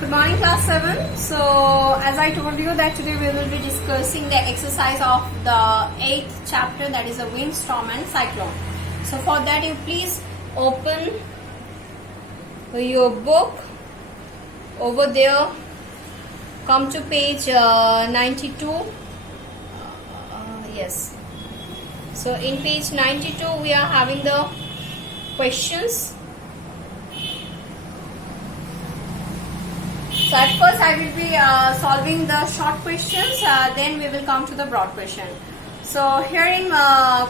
Good morning, class 7. So, as I told you that today we will be discussing the exercise of the 8th chapter, that is a windstorm and cyclone. So, for that you please open your book over there. Come to page 92. Yes. So, in page 92 we are having the questions. So at first I will be solving the short questions, then we will come to the broad question. So here in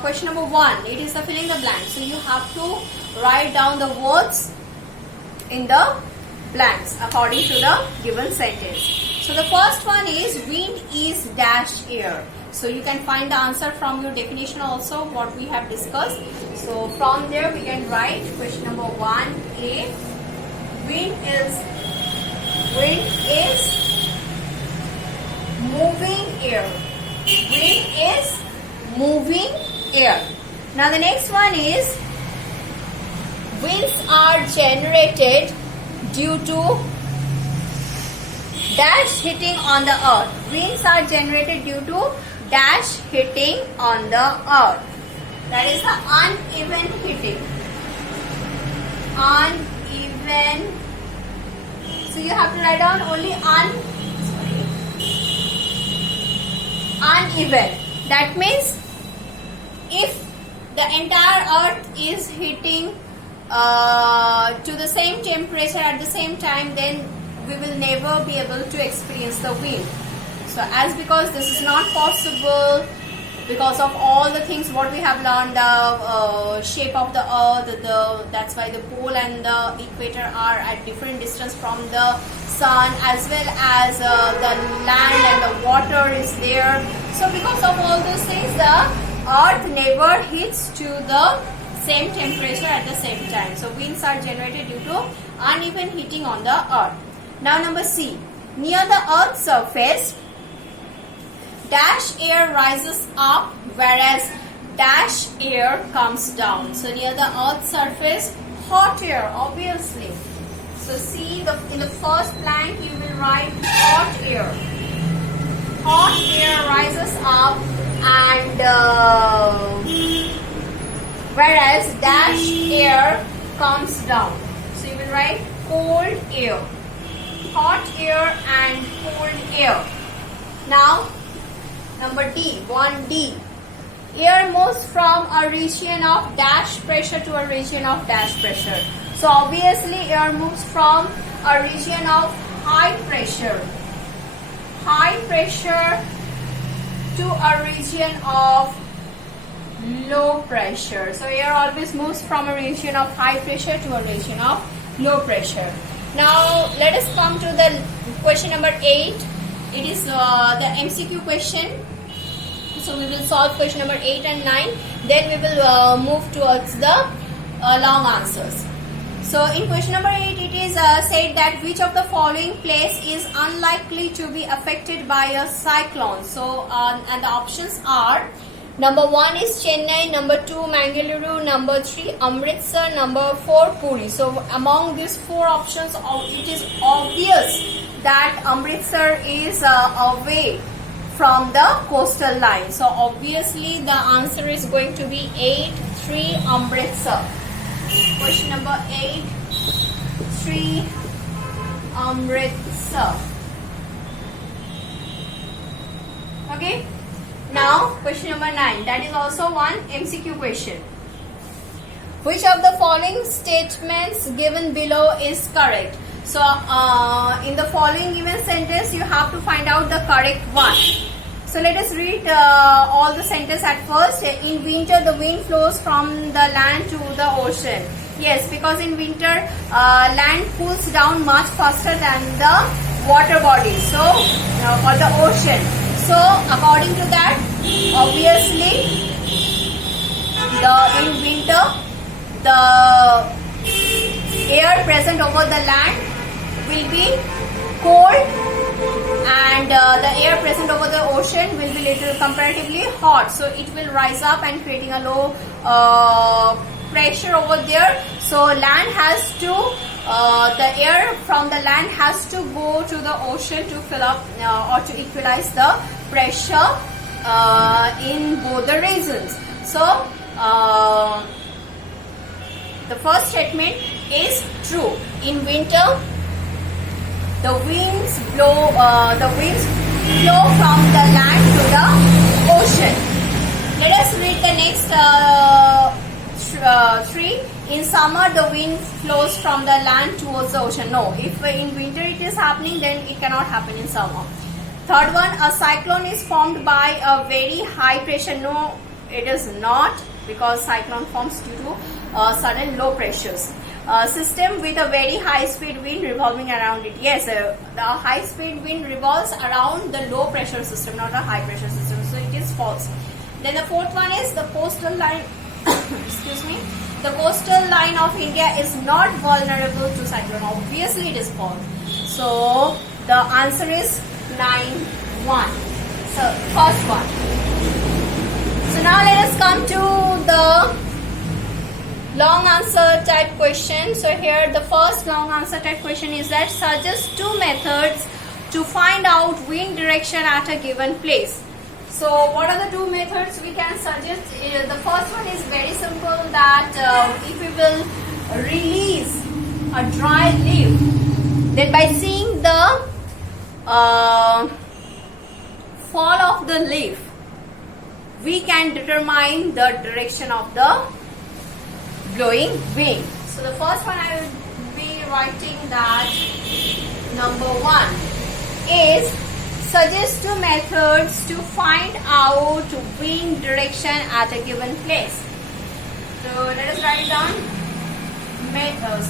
question number 1, it is the filling the blank. So you have to write down the words in the blanks according to the given sentence. So the first one is wind is dash air. So you can find the answer from your definition also what we have discussed. So from there we can write question number 1A. Wind is moving air. Wind is moving air. Now the next one is winds are generated due to dash hitting on the earth. Winds are generated due to dash hitting on the earth. That is the uneven hitting. Uneven. So you have to write down only uneven. That means if the entire earth is hitting to the same temperature at the same time, then we will never be able to experience the wind. So as because this is not possible, because of all the things what we have learned, the shape of the earth, that's why the pole and the equator are at different distance from the sun, as well as the land and the water is there. So because of all those things, the earth never hits to the same temperature at the same time. So winds are generated due to uneven hitting on the earth. Now number C. Near the earth's surface, dash air rises up, whereas dash air comes down. So near the earth's surface, hot air, obviously. So see, in the first blank you will write hot air. Hot air rises up, and whereas dash air comes down. So you will write cold air. Hot air and cold air. Now number D, 1D. Air moves from a region of dash pressure to a region of dash pressure. So obviously air moves from a region of high pressure. High pressure to a region of low pressure. So air always moves from a region of high pressure to a region of low pressure. Now let us come to the question number 8. It is the MCQ question. So we will solve question number 8 and 9. Then we will move towards the long answers. So in question number 8, it is said that which of the following place is unlikely to be affected by a cyclone. So and the options are: number 1 is Chennai, number 2 Mangaluru, number 3 Amritsar, number 4 Puri. So among these 4 options, it is obvious that Amritsar is away from the coastal line. So obviously the answer is going to be 8-3 Amritsar. Question number 8-3 Amritsar. Okay. Now question number 9. That is also one MCQ question. Which of the following statements given below is correct? So in the following given sentence, you have to find out the correct one. So let us read all the sentences at first. In winter, the wind flows from the land to the ocean. Yes, because in winter, land cools down much faster than the water body. So or the ocean. So according to that, obviously, in winter, the air present over the land will be cold, and the air present over the ocean will be little comparatively hot. So it will rise up and creating a low pressure over there, so land has to the air from the land has to go to the ocean to fill up or to equalize the pressure in both the regions. So the first statement is true. In winter, the winds flow from the land to the ocean. Let us read the next three. In summer, the wind flows from the land towards the ocean. No, if in winter it is happening, then it cannot happen in summer. Third one, a cyclone is formed by a very high pressure. No, it is not, because cyclone forms due to sudden low pressures. System with a very high speed wind revolving around it. Yes, the high speed wind revolves around the low pressure system, not a high pressure system. So it is false. Then the fourth one is the coastal line. Excuse me. The coastal line of India is not vulnerable to cyclone. Obviously, it is false. So the answer is 9-1. So first one. So now let us come to the long answer type question. So here the first long answer type question is that suggest two methods to find out wind direction at a given place. So what are the two methods we can suggest? The first one is very simple, that if we will release a dry leaf, then by seeing the fall of the leaf, we can determine the direction of the blowing wind. So the first one I will be writing that number 1 is suggest two methods to find out wind direction at a given place. So let us write it down. Two methods.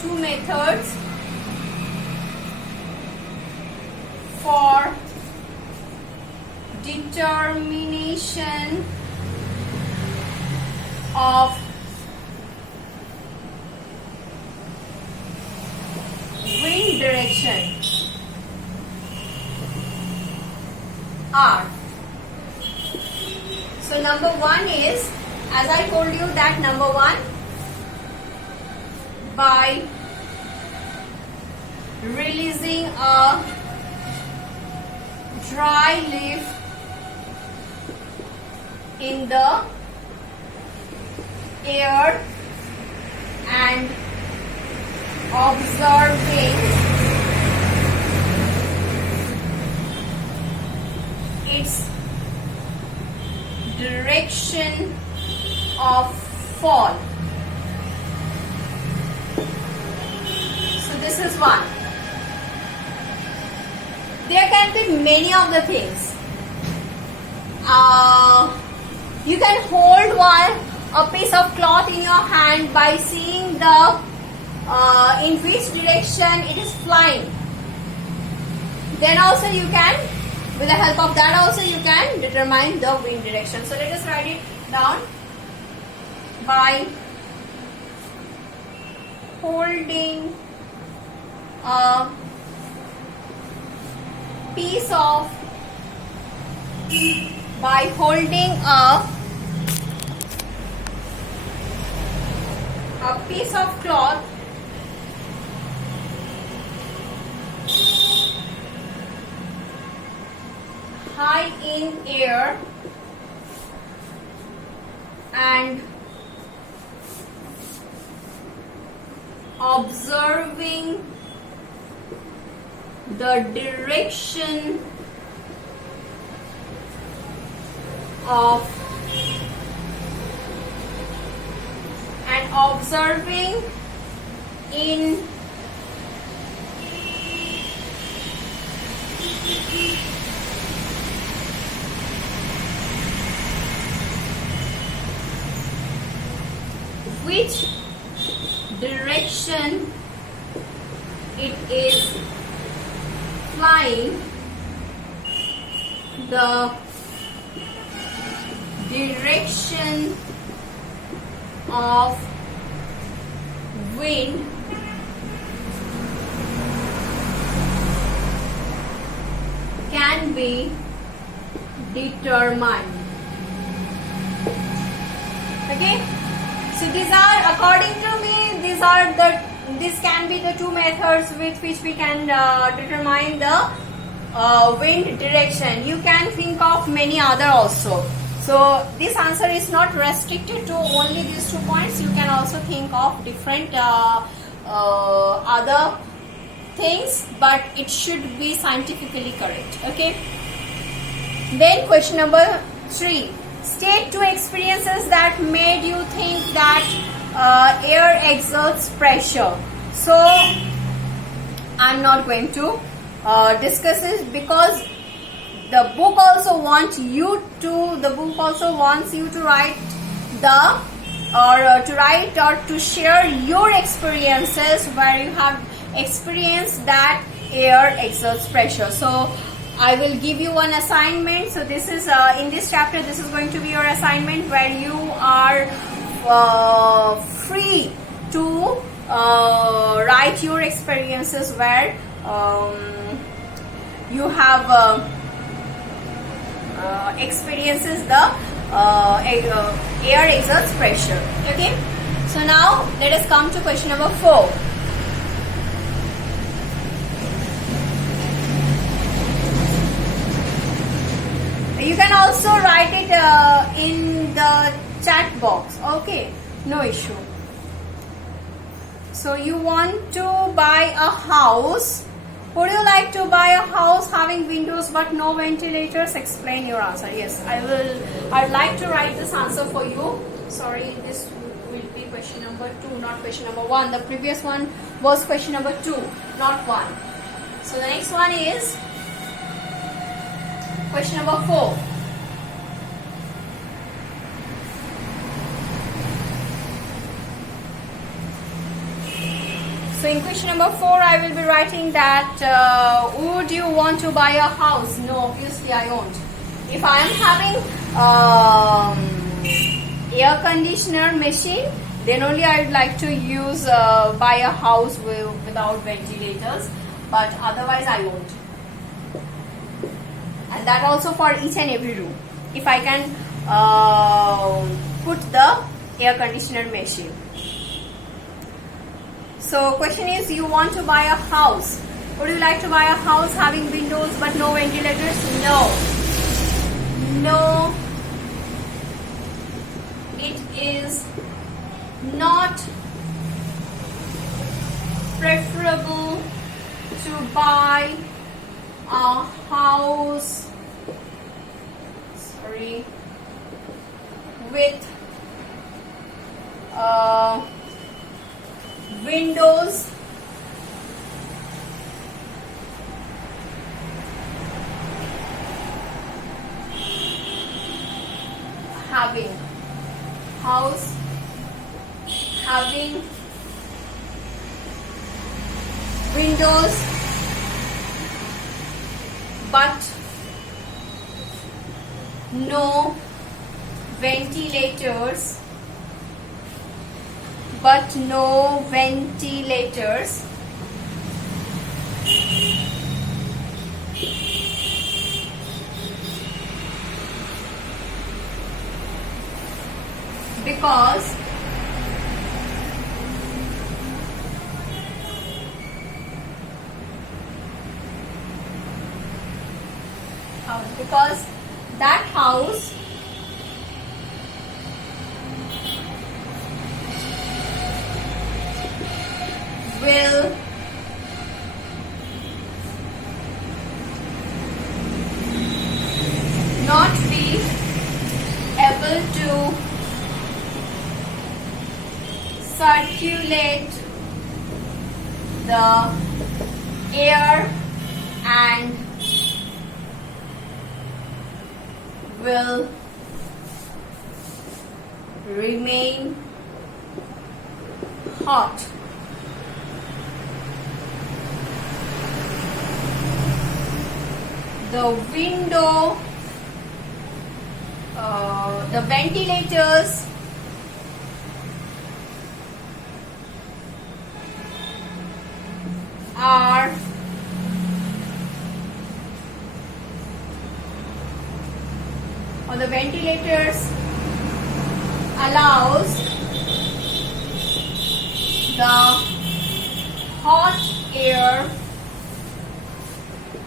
Two methods for determination of wind direction are. So number 1 is, as I told you, that number 1, by releasing a dry leaf in the air and observing its direction of fall. So this is one. There can be many of the things. You can hold a piece of cloth in your hand by seeing the in which direction it is flying. Then also you can, with the help of that also you can determine the wind direction. So let us write it down. By holding a piece of cloth high in air and observing the direction of and observing in which direction it is flying, the direction of wind can be determined. Okay, so these are, according to me, this can be the two methods with which we can determine the wind direction. You can think of many other also. So this answer is not restricted to only these 2 points. You can also think of different other things, but it should be scientifically correct. Okay. Then question number 3. State 2 experiences that made you think that air exerts pressure. So I'm not going to discuss this because the book also wants you to write to share your experiences where you have experienced that air exerts pressure. So I will give you one assignment. So this is in this chapter, this is going to be your assignment where you are free to write your experiences where you have experiences the air exerts pressure. Okay, so now let us come to question number 4. You can also write it in the chat box. Okay, no issue. So you want to buy a house. Would you like to buy a house having windows but no ventilators? Explain your answer. Yes, I'd like to write this answer for you. Sorry, this will be question number 2, not question number 1. The previous one was question number 2, not 1. So the next one is question number 4. So in question number 4, I will be writing that would you want to buy a house? No, obviously I won't. If I am having air conditioner machine, then only I would like to buy a house without ventilators, but otherwise I won't. And that also for each and every room, if I can put the air conditioner machine. So question is, you want to buy a house. Would you like to buy a house having windows but no ventilators? No. No. It is not preferable to buy a house with windows having windows but no ventilators because that house will not be able to circulate the air and will remain hot. The window, the ventilators are or the ventilators allows the hot air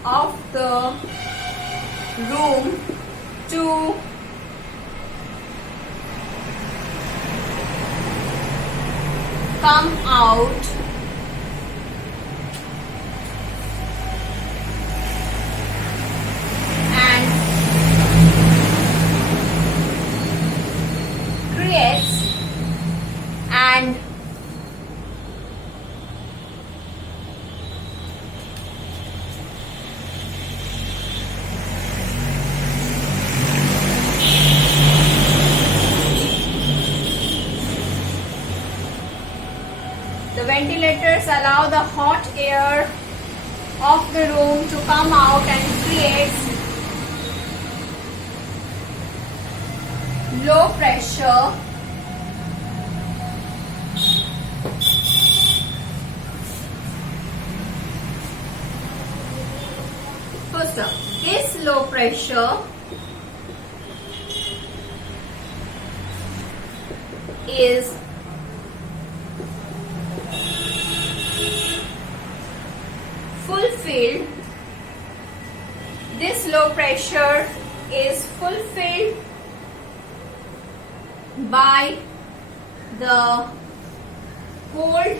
of the room to come out and creates and the ventilators allow the hot air of the room to come out and creates low pressure first up. This low pressure is fulfilled. This low pressure is fulfilled by the cold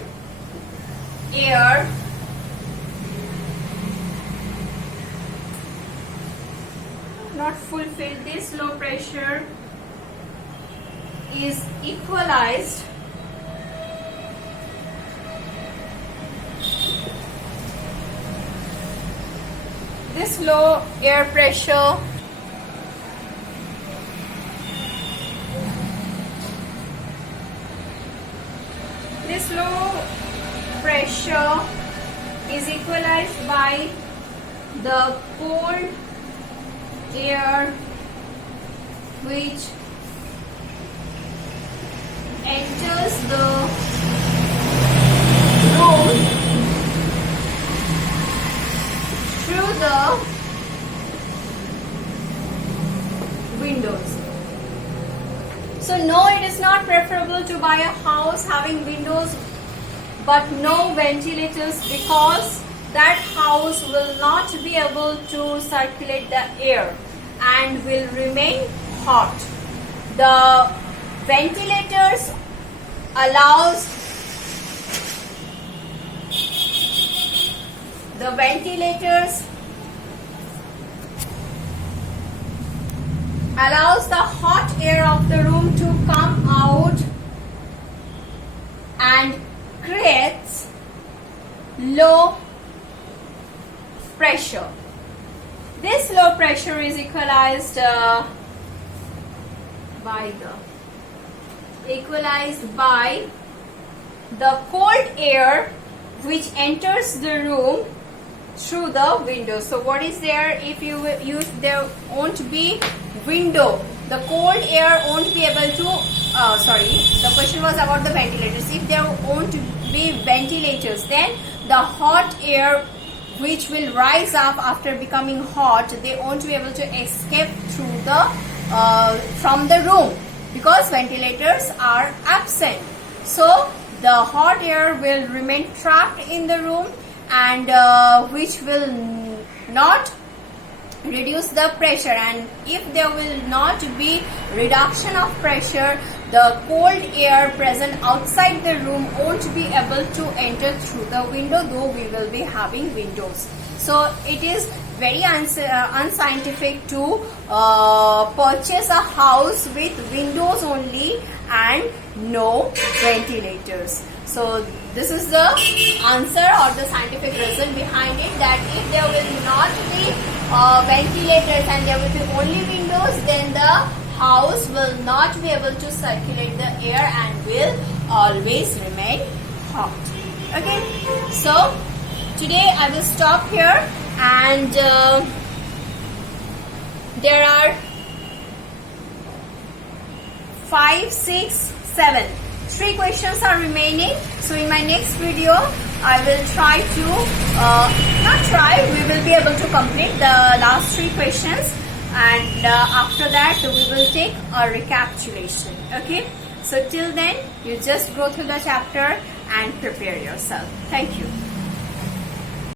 air not fulfilled. This low pressure is equalized this low air pressure is equalized by the cold air which enters the room through the windows. So no, it is not preferable to buy a house having windows but no ventilators, because that house will not be able to circulate the air and will remain hot. The ventilators allows the hot air of the room to come out and creates low pressure. This low pressure is equalized by the cold air which enters the room through the window. So what is there? If you use, there won't be window, the cold air won't be able to the question was about the ventilators. If there won't be ventilators, then the hot air which will rise up after becoming hot, they won't be able to escape through the from the room because ventilators are absent. So the hot air will remain trapped in the room and which will not reduce the pressure, and if there will not be reduction of pressure, the cold air present outside the room won't be able to enter through the window, though we will be having windows. So it is very unscientific to purchase a house with windows only and no ventilators. So this is the answer or the scientific reason behind it, that if there will not be ventilators and there will be only windows, then the house will not be able to circulate the air and will always remain hot. Okay, so today I will stop here, and there are 5, 6, 7. 3 questions are remaining. So in my next video I will try to, not try, we will be able to complete the last 3 questions, and after that we will take a recapitulation. Okay, so till then you just go through the chapter and prepare yourself. Thank you.